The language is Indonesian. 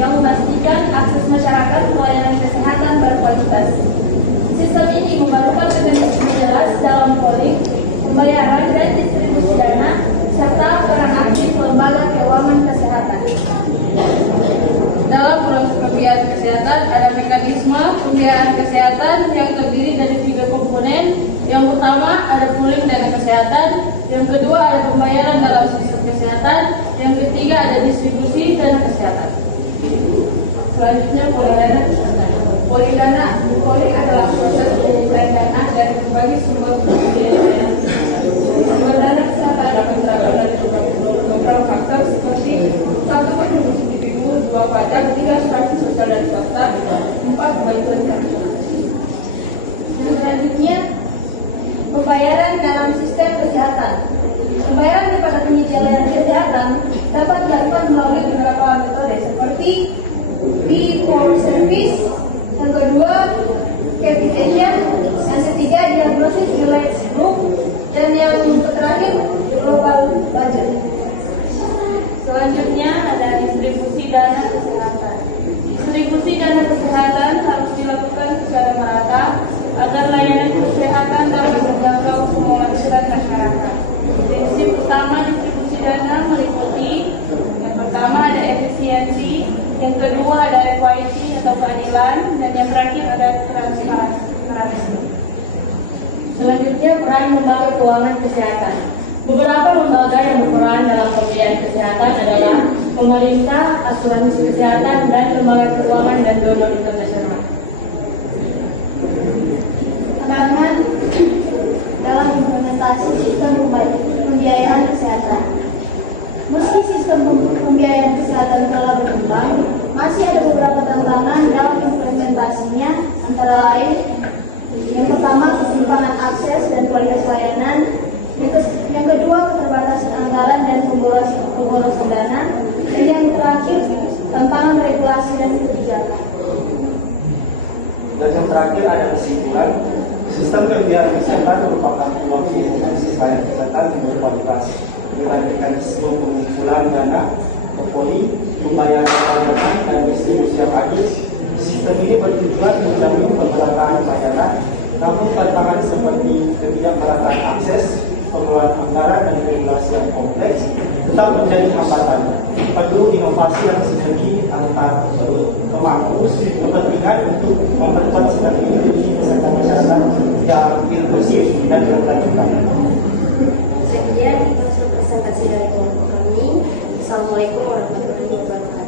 yang memastikan akses masyarakat ke pelayanan kesehatan berkualitas. Sistem ini memerlukan mekanisme jelas dalam polling, pembayaran dan distribusi dana, serta peran aktif lembaga keuangan kesehatan. Dalam proses pembiayaan kesehatan ada mekanisme pembiayaan kesehatan yang terdiri dari 3 komponen. Yang pertama ada pooling dana kesehatan, yang kedua ada pembayaran dalam sistem kesehatan, yang ketiga ada distribusi dana kesehatan. Selanjutnya pooling dana kesehatan. Pooling adalah proses pengumpulan dana dari berbagai sumber pembiayaan. Sumber dana kesehatan dapat berasal dari beberapa faktor seperti 1 kontribusi individu, 2 pajak, 3 asuransi sosial dan swasta, 4 bantuan kartu. Selanjutnya pembayaran dalam sistem kesehatan. Pembayaran kepada penyedia layanan kesehatan dapat dilakukan melalui beberapa metode seperti fee for service, yang kedua capitation, yang ketiga diagnosis related group, dan yang terakhir global budget. Selanjutnya ada distribusi dana kesehatan. Distribusi dana kesehatan harus dilakukan secara merata agar layanan kesehatan dapat menjangkau semua lapisan masyarakat. Prinsip utama distribusi dana meliputi yang pertama ada efisiensi, yang kedua ada equity atau keadilan, dan yang terakhir ada transparansi. Selanjutnya peran lembaga keuangan kesehatan. Beberapa lembaga yang berperan dalam pembiayaan kesehatan adalah pemerintah, asuransi kesehatan, dan lembaga keuangan dan donor internasional. Tantangan dalam implementasi sistem pembiayaan kesehatan. Meski sistem pembiayaan kesehatan telah berkembang, masih ada beberapa tantangan dalam implementasinya, antara lain yang pertama ketimpangan akses dan kualitas layanan, yang kedua keterbatasan anggaran dan pemborosan dana, dan yang terakhir tantangan regulasi dan kebijakan. Dan yang terakhir ada kesimpulan. Sistem pembiayaan kesehatan merupakan peluang investasi layanan kesehatan yang berkualitas dengan mekanisme pengumpulan dana, poli, pembayaran pajak, dan distribusi yang adil. Sistem ini bertujuan menjamin pemerataan layanan, namun tantangan seperti ketidakmerataan akses, pengelolaan anggaran, dan regulasi yang kompleks tetap menjadi hambatan. Perlu inovasi yang sinergi antar pemangku kepentingan untuk memperkuat stabilitas kesehatan masyarakat yang inklusif dan berkelanjutan. Sekian presentasi dari kelompok kami. Assalamualaikum warahmatullahi wabarakatuh.